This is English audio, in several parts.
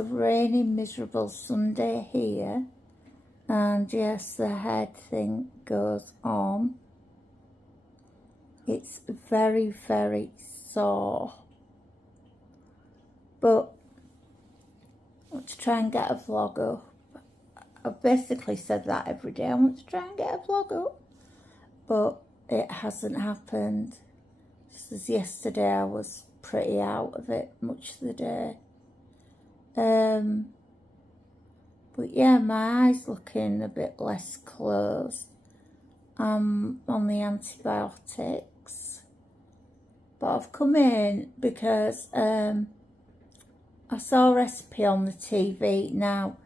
a rainy, miserable Sunday here. And yes, the head thing goes on. It's very, very sore. But I want to try and get a vlog up. I've basically said that every day. I want to try and get a vlog up. But it hasn't happened. Just as yesterday I was pretty out of it much of the day. But yeah, my eyes looking a bit less closed. I'm on the antibiotics. But I've come in because I saw a recipe on the TV. Now,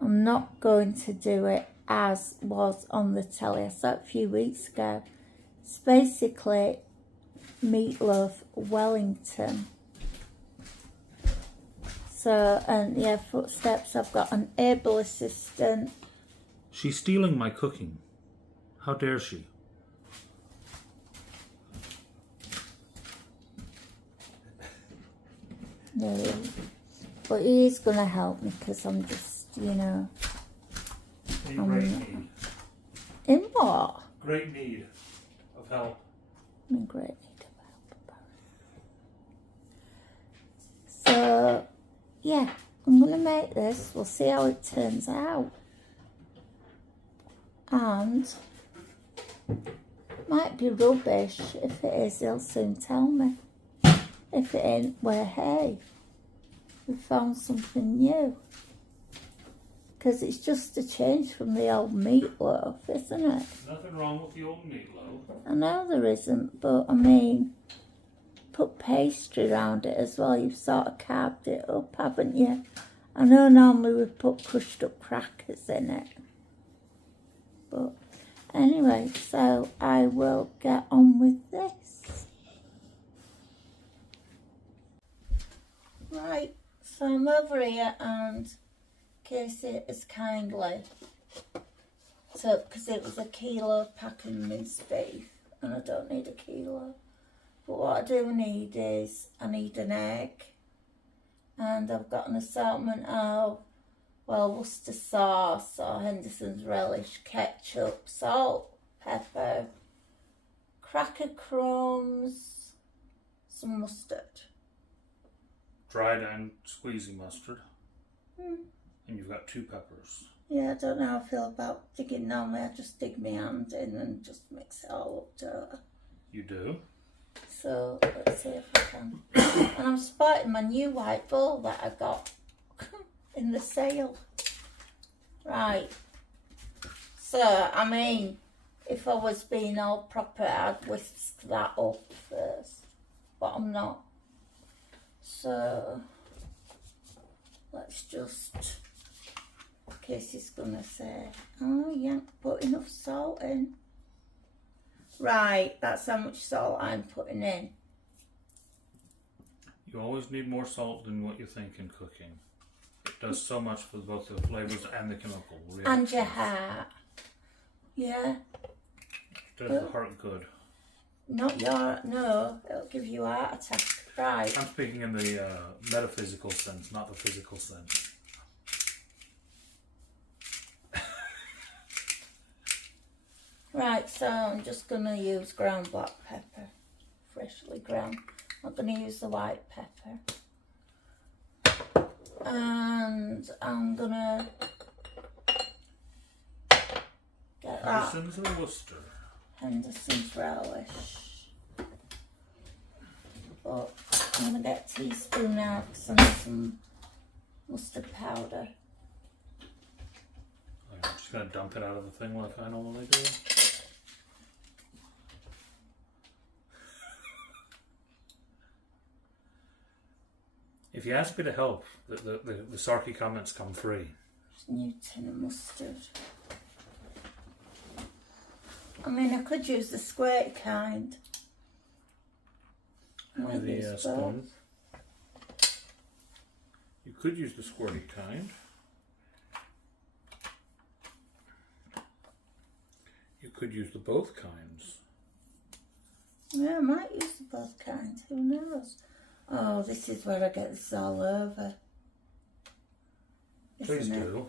I'm not going to do it as was on the telly. I saw it a few weeks ago. It's basically Meatloaf Wellington. So, and yeah, footsteps. I've got an able assistant. She's stealing my cooking. How dare she? No, but he is going to help me because I'm just, you know. In great need. In what? Great need of help. I'm in great need of help. So, yeah, I'm going to make this. We'll see how it turns out. And might be rubbish. If it is, he'll soon tell me. If it ain't, well, hey, we found something new. Because it's just a change from the old meatloaf, isn't it? Nothing wrong with the old meatloaf. I know there isn't, but I mean, put pastry around it as well. You've sort of carved it up, haven't you? I know normally we put crushed up crackers in it. But anyway, so I will get on with this. Right, so I'm over here and Casey is kindly, so because it was a kilo pack of minced beef and I don't need a kilo, but what I do need is I need an egg, and I've got an assortment of, well, Worcester sauce or Henderson's relish, ketchup, salt, pepper, cracker crumbs, some mustard. Dried and squeezy mustard. And you've got 2 peppers. Yeah, I don't know how I feel about digging. Normally I just dig my hand in and just mix it all up, don't I? You do? So, let's see if I can. And I'm spotting my new white bowl that I got in the sale. Right. So, I mean, if I was being all proper, I'd whisk that up first. But I'm not. So, let's just... Casey's gonna say, oh, you ain't put enough salt in. Right, that's how much salt I'm putting in. You always need more salt than what you think in cooking. It does so much for both the flavors and the chemical reactions. And your heart. Yeah. It does the heart good. Not your, no, it'll give you a heart attack. Right. I'm speaking in the metaphysical sense, not the physical sense. Right, so I'm just going to use ground black pepper, freshly ground. I'm going to use the white pepper. And I'm going to get that. Henderson's or Worcester? Henderson's relish. But I'm going to get a teaspoon now because I need some mustard powder. I'm just going to dump it out of the thing like I normally do. If you ask me to help, the Sarky comments come free. New tin of mustard. I mean, I could use the square kind. With the spoon. You could use the squirty kind. You could use the both kinds. Yeah, I might use the both kinds. Who knows? Oh, this is where I get this all over. Please isn't it? do.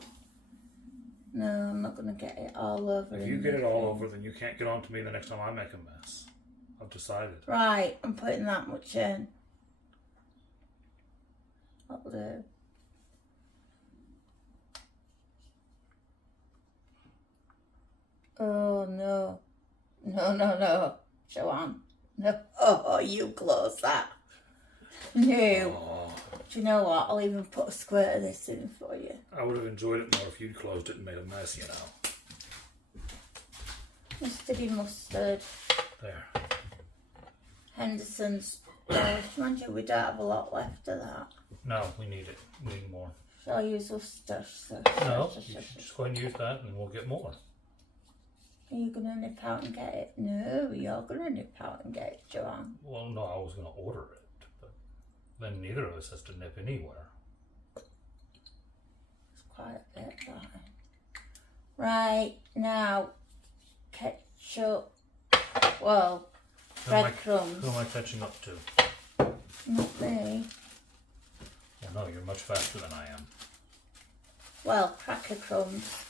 No, I'm not going to get it all over. If you get it all over, then you can't get on to me the next time I make a mess. I've decided. Right, I'm putting that much in. That'll do. Oh no. No. Joanne. No. Oh, you close that. No. Oh, Do you know what? I'll even put a squirt of this in for you. I would have enjoyed it more if you'd closed it and made a mess, you know. Mustardy mustard. There. Henderson's relish. Mind you, we don't have a lot left of that. No, we need it. We need more. Shall I use Worcester? No, you should just go and use that and we'll get more. Are you going to nip out and get it? No, you're going to nip out and get it, Joanne. Well, no, I was going to order it, but then neither of us has to nip anywhere. It's quite a bit, that. Right, now, ketchup. Well, breadcrumbs. Who am I catching up to? Not me. Well, no, you're much faster than I am. Well, cracker crumbs.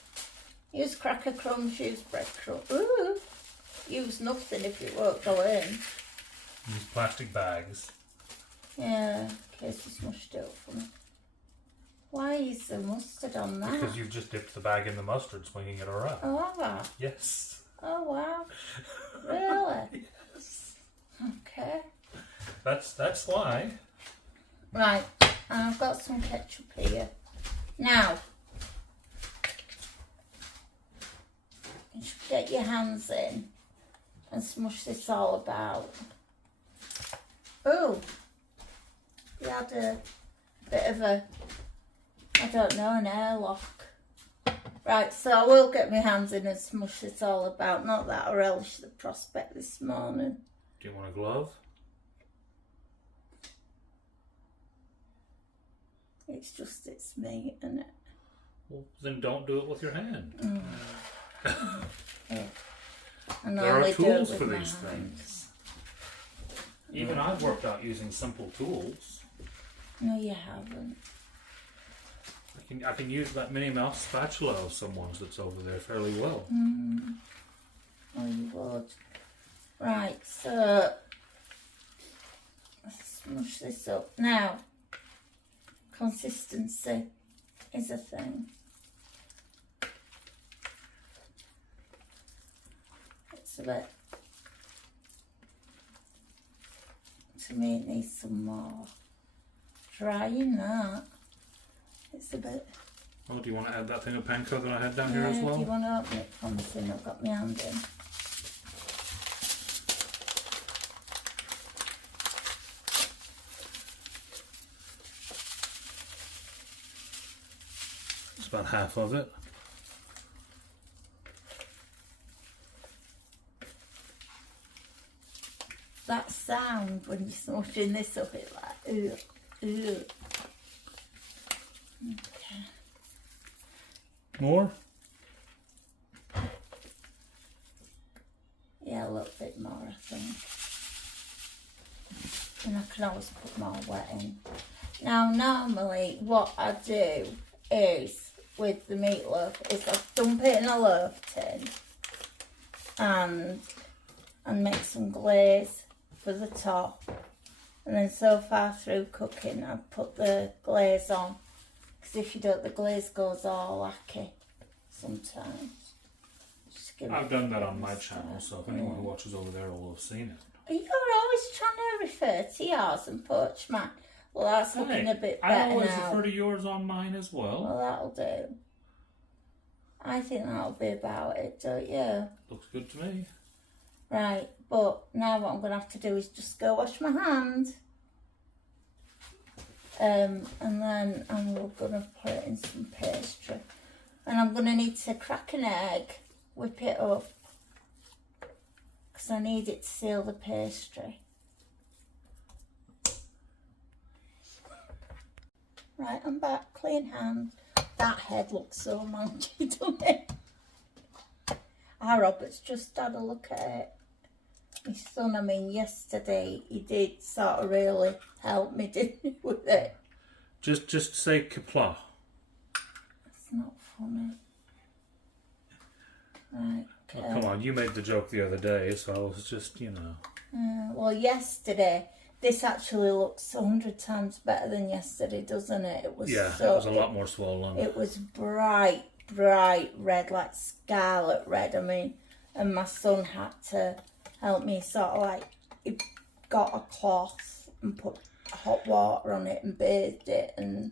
Use cracker crumbs, use breadcrumbs. Ooh! Use nothing if it won't go in. Use plastic bags. Yeah, in case you smushed it up for me. Why is there mustard on that? Because you've just dipped the bag in the mustard, swinging it around. Oh, have I? Yes. Oh, wow. Really? Yes. Okay. That's why. Right, and I've got some ketchup here. Now, you should get your hands in and smush this all about. Oh, you had a bit of a, I don't know, an airlock. Right, so I will get my hands in and smush this all about. Not that I relish the prospect this morning. Do you want a glove? It's just, it's me, isn't it? Well, then don't do it with your hand. Yeah. And There are do it tools with for my these hands. things. Even I've worked out using simple tools. No, you haven't. I can use that Minnie Mouse spatula of someone's that's over there fairly well. Oh, you would. Right, so let's smush this up. Now, consistency is a thing. It's a bit, to me it needs some more drying that. It's a bit. Oh, do you want to add that thing of panko that I had down here as Do you well? want to open it for me so I've got my hand in? It's about half of it. That sound when you're smushing this up, it's like, ugh. Okay. More? Yeah, a little bit more, I think. And I can always put more wet in. Now, normally what I do is, with the meatloaf, is I dump it in a loaf tin and make some glaze for the top. And then so far through cooking, I put the glaze on. Because if you don't, the glaze goes all lacky sometimes. I've done that on my channel, so if anyone who watches over there will have seen it. You're always trying to refer to yours and poach mine. Well, that's looking a bit better I always now. refer to yours on mine as well. Well, that'll do. I think that'll be about it, don't you? Looks good to me. Right, but now what I'm going to have to do is just go wash my hand. And then I'm going to put it in some pastry. And I'm going to need to crack an egg, whip it up, because I need it to seal the pastry. Right, I'm back, clean hand. That head looks so manky, doesn't it? Robert's just had a look at it. My son, I mean, yesterday he did sort of really help me, didn't he, with it? Just say kapla. not funny. Right. Okay. Well, come on, you made the joke the other day, so I was just, you know. Well, yesterday, this actually looks 100 times better than yesterday, doesn't it? It was Yeah, it was a lot more swollen. It was bright red, like scarlet red. I mean, and my son had to help me sort of like, he got a cloth and put hot water on it and bathed it, and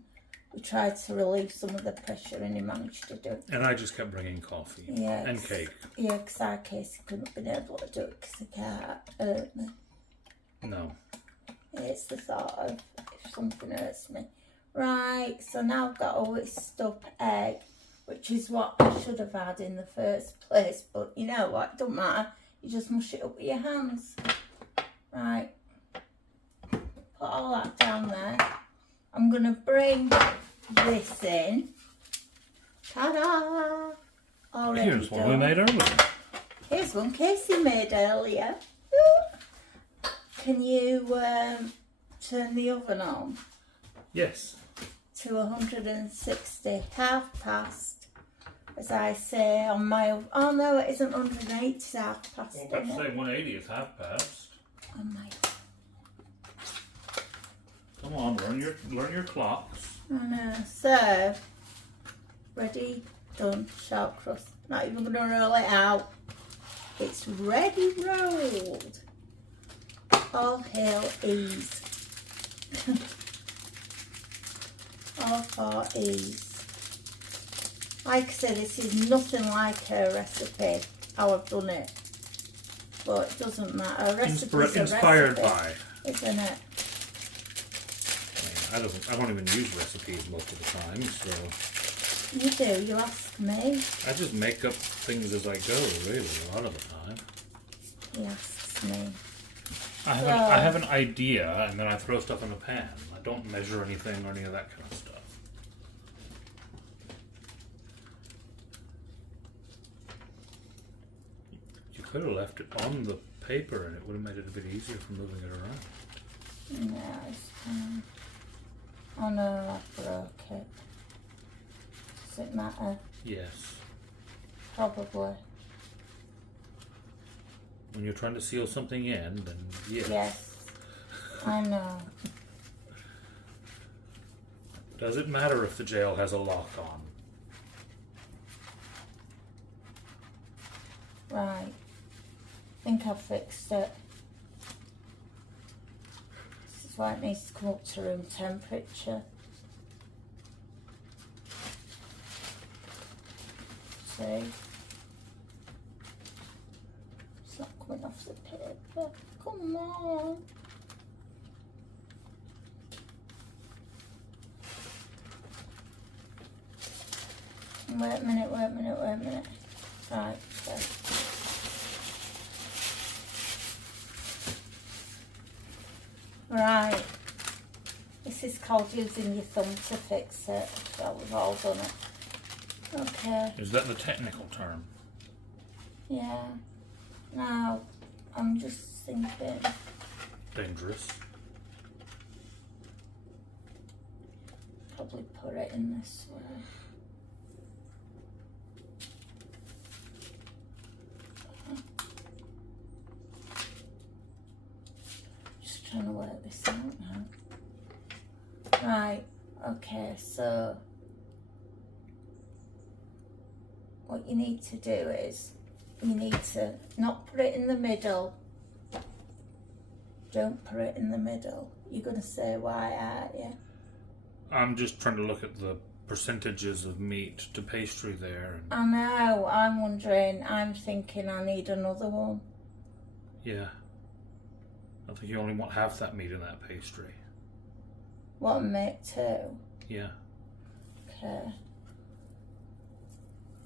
we tried to relieve some of the pressure, and he managed to do it. And I just kept bringing coffee and cake. Yeah, because our Casey couldn't have been able to do it because he can't hurt me. No. It's the thought of if something hurts me. Right, so now I've got a whisked up egg, which is what I should have had in the first place. But you know what, it don't matter. You just mush it up with your hands. Right. Put all that down there. I'm going to bring this in. Ta-da! Already Here's one done. we made earlier. Here's one Casey made earlier. Can you turn the oven on? Yes. To 160, half past, as I say on my. Oh no, it isn't 180, it's half past. Well, let's say 180 is half past. On my. Come on, learn your clocks. I know. So, ready, done, sharp crust. Not even going to roll it out. It's ready rolled. All hail ease. All for ease. Like I said, this is nothing like her recipe, how I've done it. But it doesn't matter. A recipe's Inspired a by. recipe, isn't it? I don't even use recipes most of the time, so. You do, you ask me. I just make up things as I go, really, a lot of the time. He asks me. I have an idea, and then I throw stuff in a pan. I don't measure anything or any of that kind of stuff. You could have left it on the paper, and it would have made it a bit easier for moving it around. No, it's fine. Oh no, I broke it. Does it matter? Yes. Probably. When you're trying to seal something in, then yes. Yes. I know. Does it matter if the jail has a lock on? Right. I think I've fixed it. This is why it needs to come up to room temperature. See? It's not coming off the paper. Come on. Wait a minute. Right, okay. Right. This is called using your thumb to fix it. So we've all done it. Okay. Is that the technical term? Yeah. Now, I'm just thinking. Dangerous. Probably put it in this way. Just trying to work this out now. Right, okay, so what you need to do is you need to not put it in the middle. Don't put it in the middle. You're going to say why, aren't you? I'm just trying to look at the percentages of meat to pastry there. I know, I'm wondering, I'm thinking I need another one. Yeah. I think you only want half that meat in that pastry. What, make two? Yeah. Okay.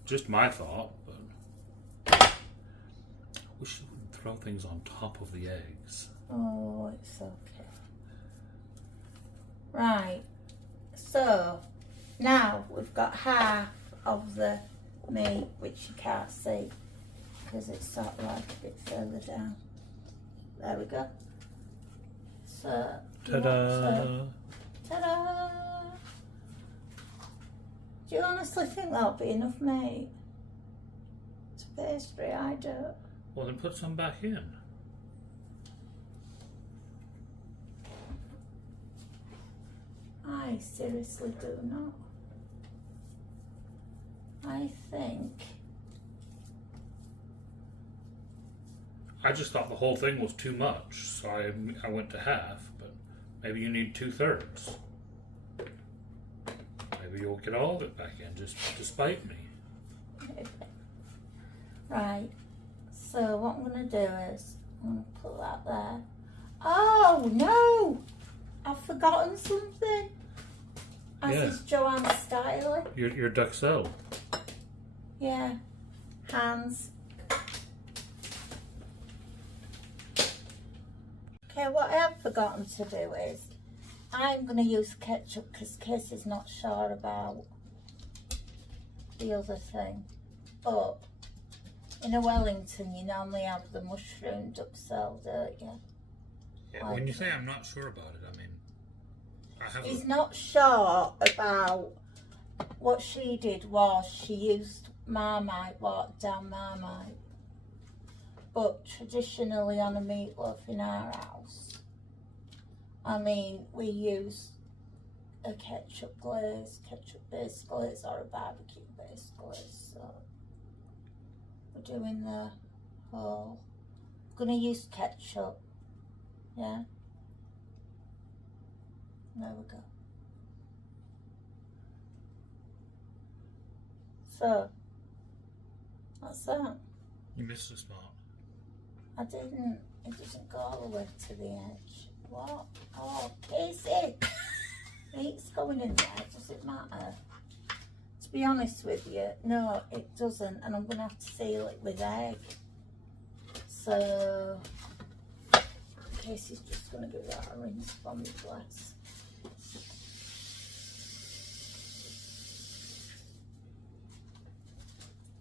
Just my thought, but I wish you wouldn't throw things on top of the eggs. Oh, it's okay. Right. So, now we've got half of the meat, which you can't see because it's sort of like a bit further down. There we go. So, Ta-da! ta-da! Do you honestly think that'll be enough, mate? It's pastry, I don't. Well, then put some back in. I seriously do not. I think. I just thought the whole thing was too much, so I went to half, but maybe you need 2/3. Maybe you'll get all of it back in, just to spite me. Right, so what I'm going to do is, I'm going to put that there. Oh, no! I've forgotten something. As Yeah. is Joanne's style. Your duxelle. Yeah, hands. Okay, what I have forgotten to do is, I'm going to use ketchup because Casey's not sure about the other thing. But in a Wellington, you normally have the mushroom duxelle, don't you? Yeah, when you say I'm not sure about it, I mean, I have. He's not sure about what she did was she used Marmite, watered down Marmite. But traditionally on a meatloaf in our house, I mean, we use a ketchup based glaze or a barbecue based glaze. So we're doing the whole, I'm gonna use ketchup, yeah? There we go. So, that's that. You missed a spot. I didn't, it doesn't go all the way to the edge. What? Oh, Casey! Meat's going in there, does it matter? To be honest with you, no, it doesn't, and I'm going to have to seal it with egg. So, Casey's just going to give that a rinse for me, bless.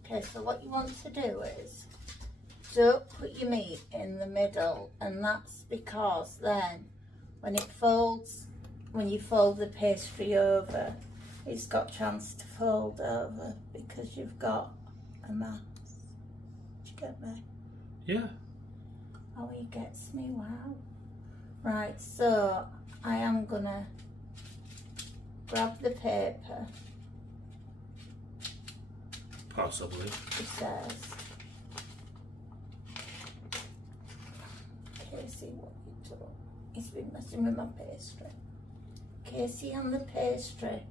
Okay, so what you want to do is, don't put your meat in the middle, and that's because then when it folds, when you fold the pastry over, it's got a chance to fold over because you've got a mass. Did you get me? Yeah. Oh, he gets me, wow. Right, so I am gonna grab the paper. Possibly. It says, Casey, what you do? He's been messing with my pastry. Casey on the pastry.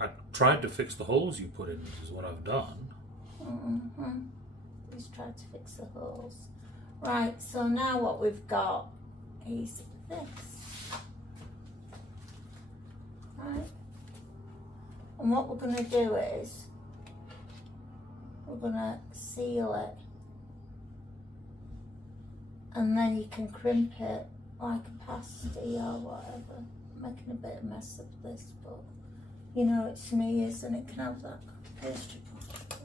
I tried to fix the holes you put in, is what I've done. Mm-hmm. He's tried to fix the holes. Right, so now what we've got is this. Right. And what we're going to do is, we're going to seal it. And then you can crimp it like a pasty or whatever. I'm making a bit of a mess of this, but you know it's me, isn't it? Can I have that pastry pot, please?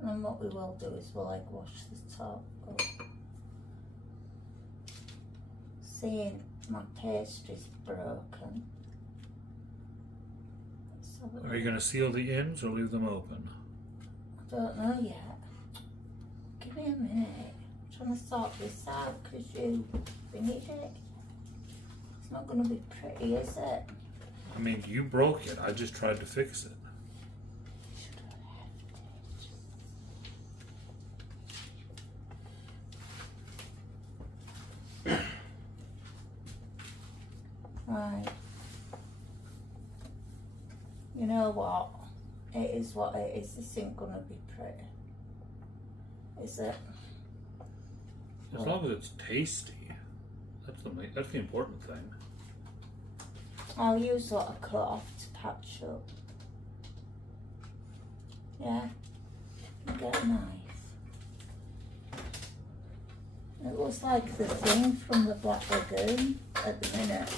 And then what we will do is we'll like wash the top up. Seeing my pastry's broken. Are you going to seal the ends or leave them open? I don't know yet. Give me a minute. I'm trying to sort this out because you finished it. It's not going to be pretty, is it? I mean, you broke it. I just tried to fix it. Right. You know what? It is what it is. This ain't gonna be pretty. Is it? As long as it's tasty. That's the important thing. I'll use what I cut off to patch up. Yeah? Get a knife. No, It looks like the thing from the Black Lagoon at the minute,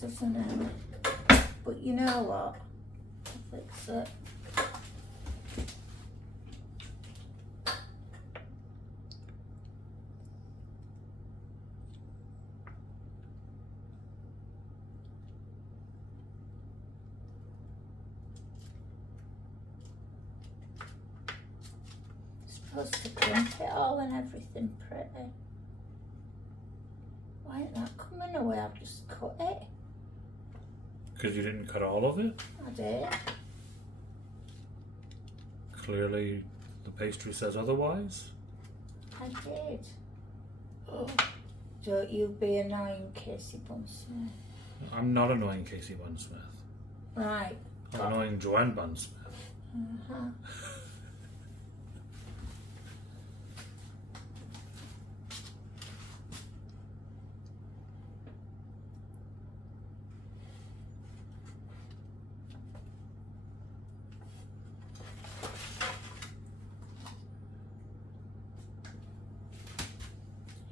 doesn't it? But you know what? I'll fix it. Supposed to print it all and everything pretty. Why ain't that coming away? I've just cut it. Because you didn't cut all of it? I did. Clearly the pastry says otherwise. I did. Oh, don't you be annoying, Casey Bunsmith. I'm not annoying Casey Bunsmith. Right. I'm annoying Joanne Bunsmith. Uh-huh.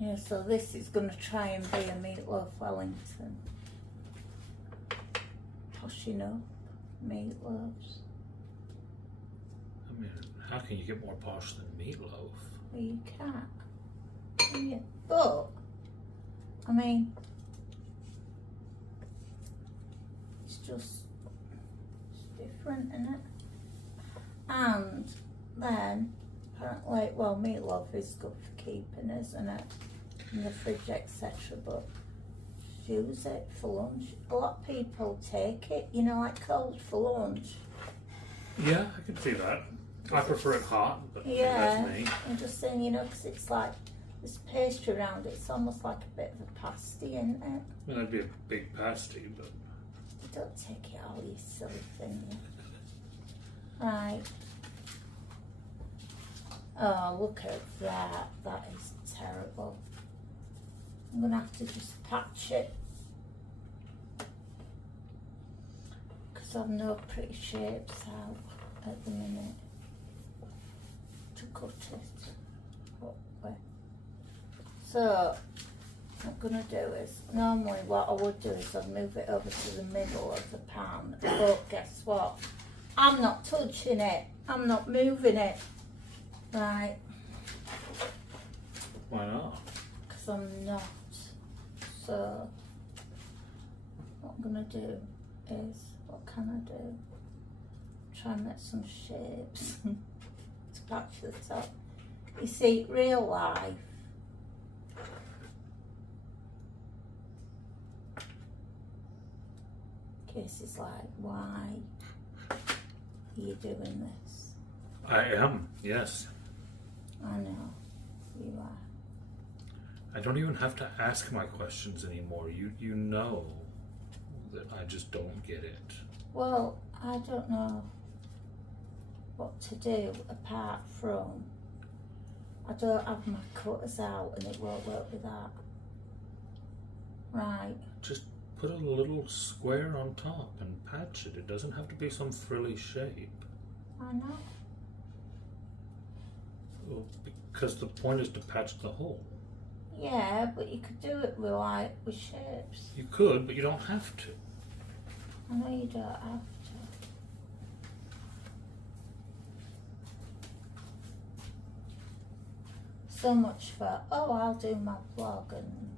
Yeah, so this is going to try and be a Meatloaf Wellington. Poshing up meatloafs. I mean, how can you get more posh than Meatloaf? Well, you can't. Can you? But, I mean, it's just different, isn't it? And then, apparently, well, meatloaf is good for keeping, isn't it? In the fridge, etc. But use it for lunch. A lot of people take it, you know, like cold for lunch. Yeah, I can see that. I prefer it hot, but Yeah, that's me. I'm just saying, you know, because it's like this pastry around it. It's almost like a bit of a pasty, isn't it? Well, that'd be a big pasty, but You don't take it all, you silly thing. Right. Oh, look at that. That is terrible. I'm going to have to just patch it. Because I've no pretty shapes out at the minute to cut it. Hopefully. So, what I'm going to do is, normally what I would do is I'd move it over to the middle of the pan. But guess what? I'm not touching it. I'm not moving it. Right. why not? Because I'm not. So, what I'm going to do is, what can I do? Try and make some shapes to patch the top. You see, real life, Casey's like, why are you doing this? I am, yes. I know, you are. I don't even have to ask my questions anymore. You know that I just don't get it. Well, I don't know what to do apart from I don't have my cutters out and it won't work with that. Right. Just put a little square on top and patch it. It doesn't have to be some frilly shape. I know. Well, because the point is to patch the hole. Yeah, but you could do it with shapes. You could, but you don't have to. I know you don't have to. So much for, oh, I'll do my vlog and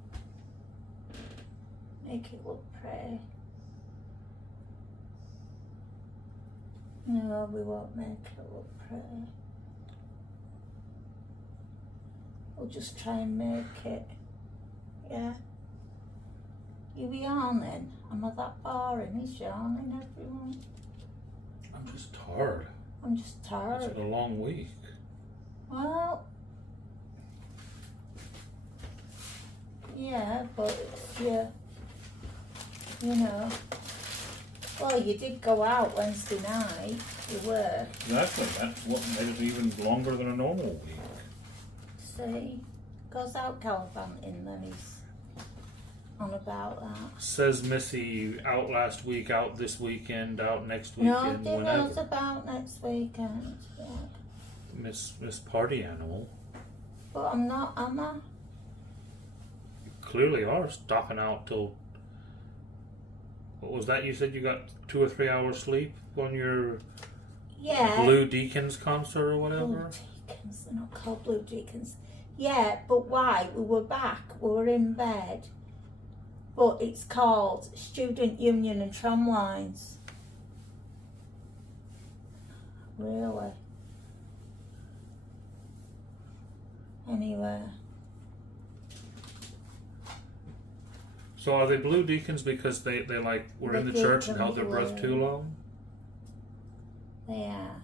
make it look pretty. No, we won't make it look pretty. We'll just try and make it, yeah. You be yarning? Am I that boring? He's yarning, everyone. I'm just tired. I'm just tired. It's been a long week. Well, yeah, but it's you know. Well, you did go out Wednesday night. You were. Exactly. That's what made it even longer than a normal week. See, goes out gallivanting, then he's on about that. Says Missy out last week, out this weekend, out next No, weekend, he knows whenever. about next weekend. Yeah. Miss Party Animal. But I'm not, am I? clearly are stopping out till. What was that? You said you got 2 or 3 hours sleep on your Blue Deacons concert or whatever? Blue Deacons, they're not called Blue Deacons. Yeah, but why? We were back, we were in bed. But it's called Student Union and Tramlines. Really? Anyway. So are they Blue Deacons because they like were in the church and held their breath too long? They are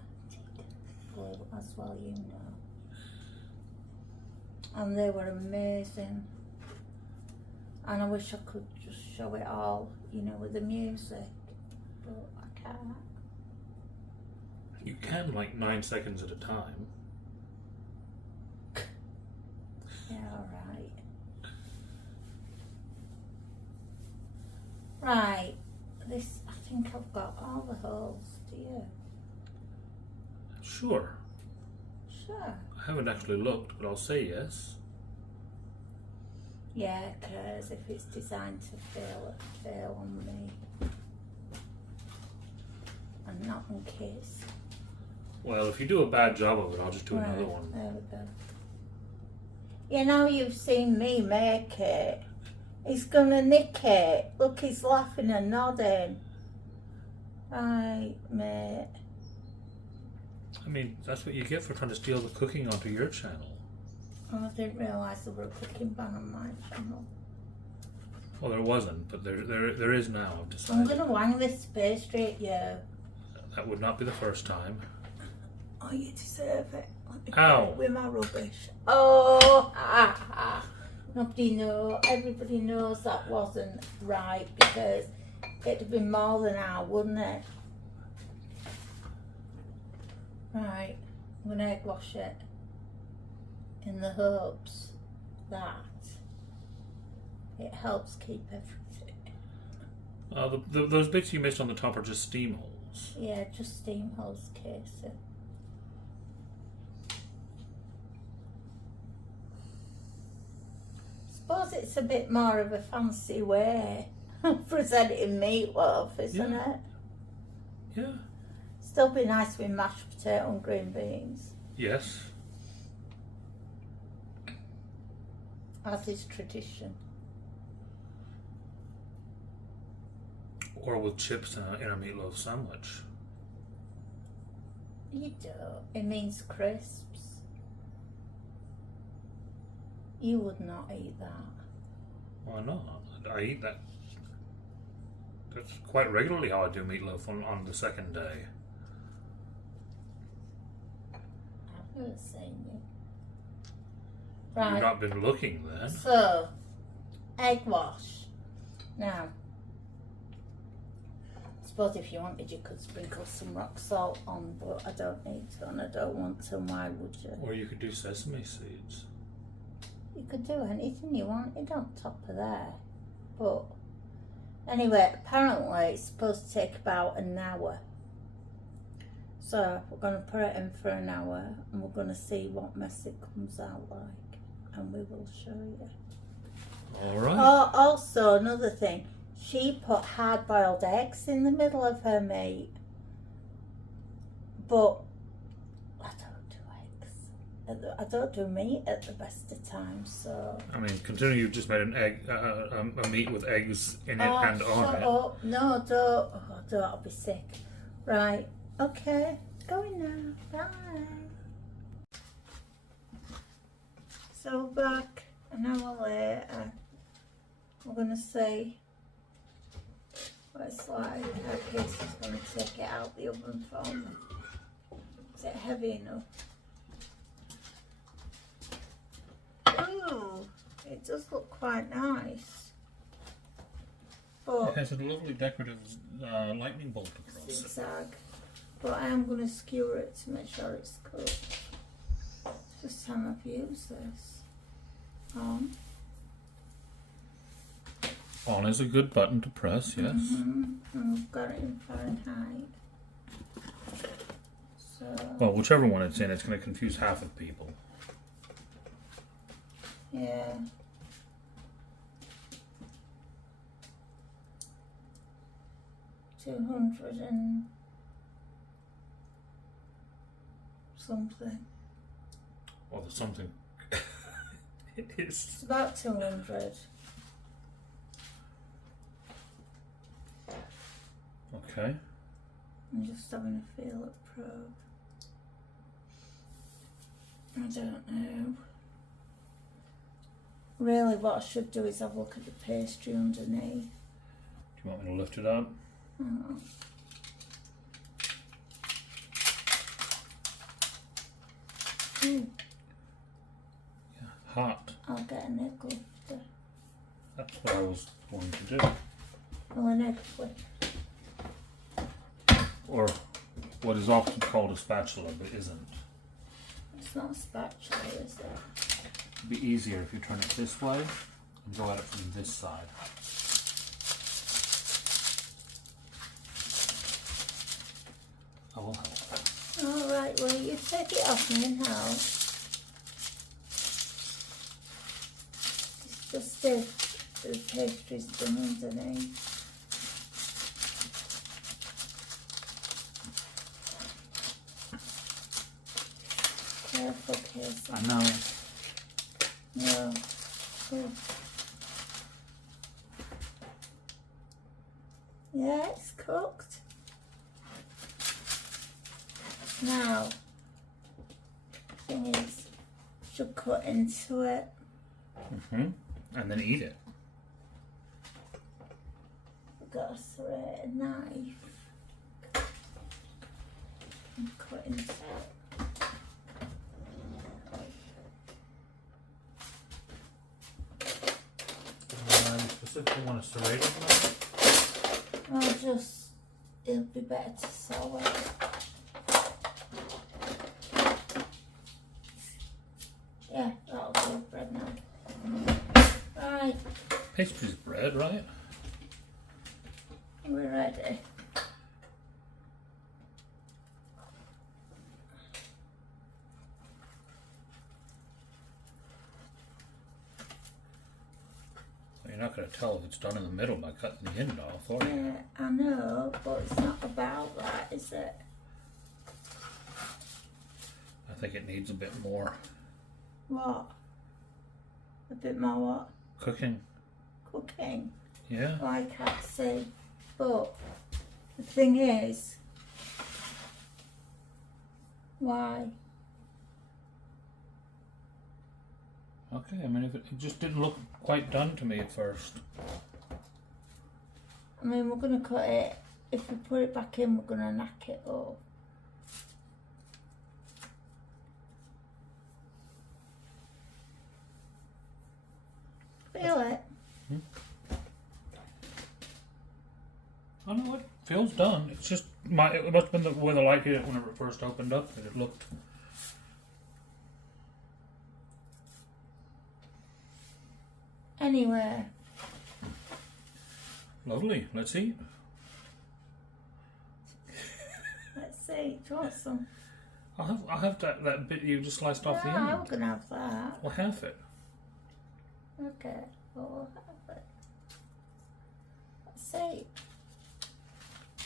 blue as well, you know. And they were amazing. And I wish I could just show it all, you know, with the music. But I can't. You can, like 9 seconds at a time. Yeah, alright. Right. This, I think I've got all the holes. Do you? Sure. Sure. I haven't actually looked, but I'll say yes. Yeah, because if it's designed to fail, it'll fail on me. And not on kids. Well, if you do a bad job of it, I'll just do another one. There we go. You know, you've seen me make it. He's gonna nick it. Look, he's laughing and nodding. Right, mate. I mean, that's what you get for trying to steal the cooking onto your channel. Oh, I didn't realise there were a cooking ban on my channel. Well, there wasn't, but there is now, I've I'm decided. gonna wang this pastry at you. That would not be the first time. Oh, you deserve it. Let me Ow. go with my rubbish. Oh, ha, ha. Nobody knows. Everybody knows that wasn't right because it'd have been more than hour, wouldn't it? Right, I'm gonna egg wash it in the hopes that it helps keep everything. Those bits you missed on the top are just steam holes. Yeah, just steam holes, Casey. Suppose it's a bit more of a fancy way of presenting meatloaf, isn't it? Yeah. Still be nice with mashed potato and green beans, Yes. as is tradition. Or with chips in a meatloaf sandwich. You don't. It means crisps. You would not eat that. Why not? I eat that. That's quite regularly how I do meatloaf on the second day. I've never seen you. You've Right, not been looking then. so, egg wash. Now, I suppose if you wanted you could sprinkle some rock salt on, but I don't need to and I don't want to. Why would you? Or you could do sesame seeds. You could do anything you wanted on top of there. But anyway, apparently it's supposed to take about an hour. So we're going to put it in for an hour and we're going to see what mess it comes out like. And we will show you. Alright. Oh, also another thing. She put hard-boiled eggs in the middle of her meat. But I don't do eggs. I don't do meat at the best of times, so... I mean, considering you've just made an egg, a meat with eggs in it and on it. Oh, no, don't. Oh, don't. I'll be sick. Right. Okay. Going now. Bye. So back an hour later, we're going to see what it's like. Our case is going to take it out the oven for me. Is it heavy enough? Ooh, it does look quite nice. But It has a lovely decorative lightning bolt across it. zigzag. But I am going to skewer it to make sure it's cooked. First time I've used this. On is a good button to press, yes. And we've got it in Fahrenheit. So, Well, whichever one it's in, it's going to confuse half of people. yeah. 200 and something. Well, there's something. It is. It's about 200. Okay. I'm just having a feel at probe. I don't know. Really, what I should do is have a look at the pastry underneath. Do you want me to lift it up? Oh. Ooh, Yeah, hot. I'll get an egg lifter. That's what I was going to do. Oh, an egg flip. Or what is often called a spatula, but isn't. It's not a spatula, is it? It'd be easier if you turn it this way and go at it from this side. I will help. Alright, well, you take it off me and help. It's just if the pastry's done underneath. Careful, Casey. I know. No. Oh. Yeah, it's cooked. Now, thing is, should cut into it. And then eat it. We've got a serrated knife and cut into it. You specifically want a serrated knife? I'll just, it'll be better to sew it. Yeah, that'll do bread now. Right, Pastry's bread, right? we're ready. You're not going to tell if it's done in the middle by cutting the end off, are you? Yeah, I know, but it's not about that, is it? I think it needs a bit more What? A bit more what? cooking. Cooking? Yeah? Well, I can't see. But the thing is, why? Okay, I mean, if it just didn't look quite done to me at first. I mean, we're going to cut it. If we put it back in, we're going to knack it up. Feel it? Oh no, it feels done. It's just, it must have been the way the light hit it when it first opened up that it looked. Anyway, Lovely, let's eat. let's see. Do you want some? I'll have that bit you just sliced off the No, I'm end. going to have that. Well, half it. Okay, well, we'll have it. Let's see.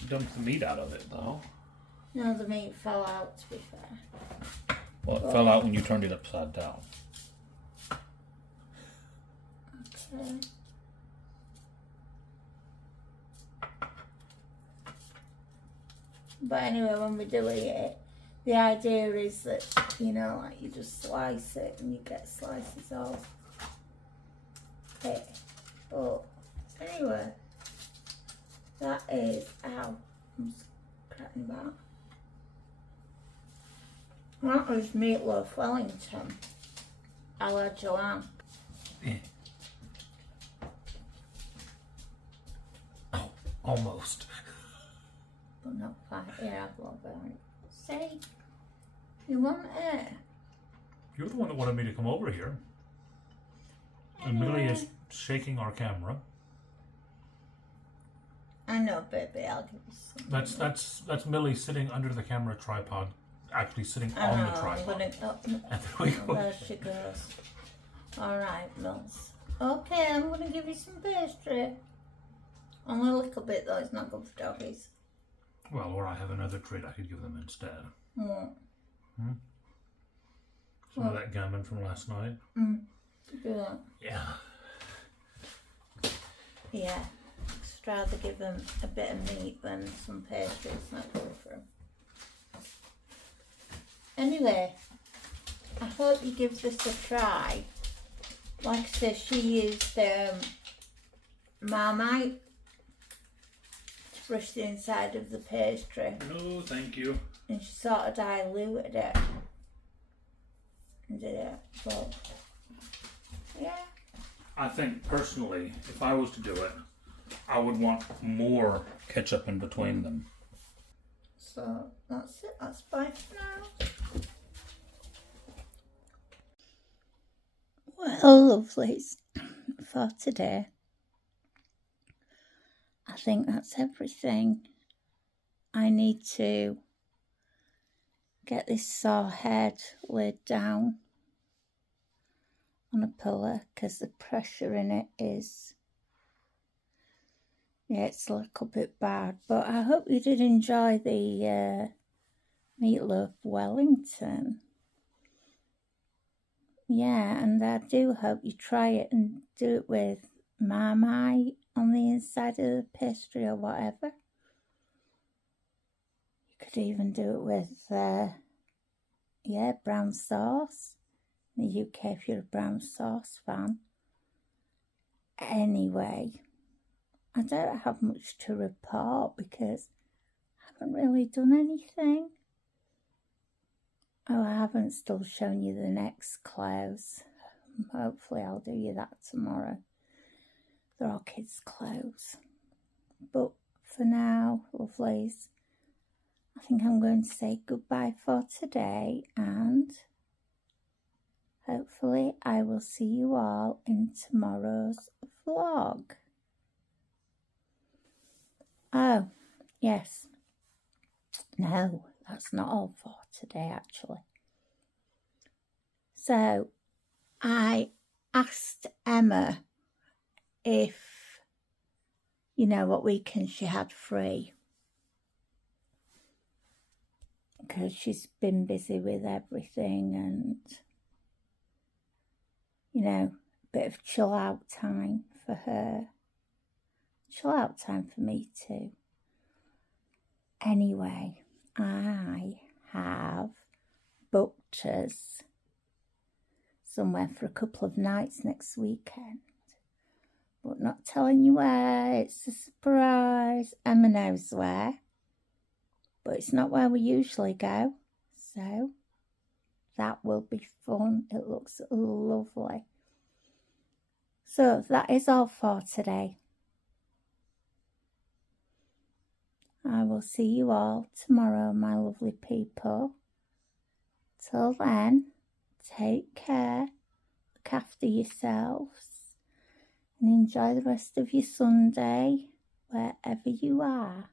Dumped the meat out of it though. No, the meat fell out, to be fair. Well, it fell out when you turned it upside down. Okay. But anyway, when we do eat it, the idea is that, you know, like you just slice it and you get slices off it. But anyway, that is, ow, I'm just cracking back. That was Meatloaf Wellington, a la Joanne. Oh, almost. But not quite, yeah, I've got it. See, you want it? You're the one that wanted me to come over here. And Millie is shaking our camera. I know, baby, I'll give you some. That's Millie sitting under the camera tripod, actually sitting I on know, the tripod. and And there we go. there she goes. Alright, Mills. Okay, I'm going to give you some pastry. Only a little bit though, it's not good for doggies. Well, or I have another treat I could give them instead. What? Some of that gammon from last night. Do that. Yeah. Yeah. Just rather give them a bit of meat than some pastry. It's not good for them. Anyway, I hope you give this a try. Like I said, she used Marmite to brush the inside of the pastry. No, thank you. And she sort of diluted it and did it. But yeah. I think personally, if I was to do it, I would want more ketchup in between them. So that's it. That's bye for now. Well, lovelies, for today, I think that's everything. I need to get this sore head laid down on a pillow because the pressure in it is, yeah, it's a little bit bad. But I hope you did enjoy the Meatloaf Wellington. Yeah, and I do hope you try it and do it with Marmite on the inside of the pastry or whatever. You could even do it with, brown sauce. In the UK, if you're a brown sauce fan. Anyway, I don't have much to report because I haven't really done anything. Oh, I haven't still shown you the next clothes. Hopefully I'll do you that tomorrow. They're all kids' clothes. But for now, lovelies, I think I'm going to say goodbye for today, and hopefully I will see you all in tomorrow's vlog. Oh, yes. No, that's not all for today, actually. So, I asked Emma if, what weekend she had free. Because she's been busy with everything and, a bit of chill out time for her. Chill out time for me too. Anyway, I have booked us somewhere for a couple of nights next weekend. But not telling you where, it's a surprise. Emma knows where. But it's not where we usually go. So, that will be fun. It looks lovely. So, that is all for today. I will see you all tomorrow, my lovely people. Till then, take care, look after yourselves, and enjoy the rest of your Sunday, wherever you are.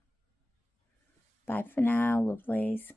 Bye for now, lovelies.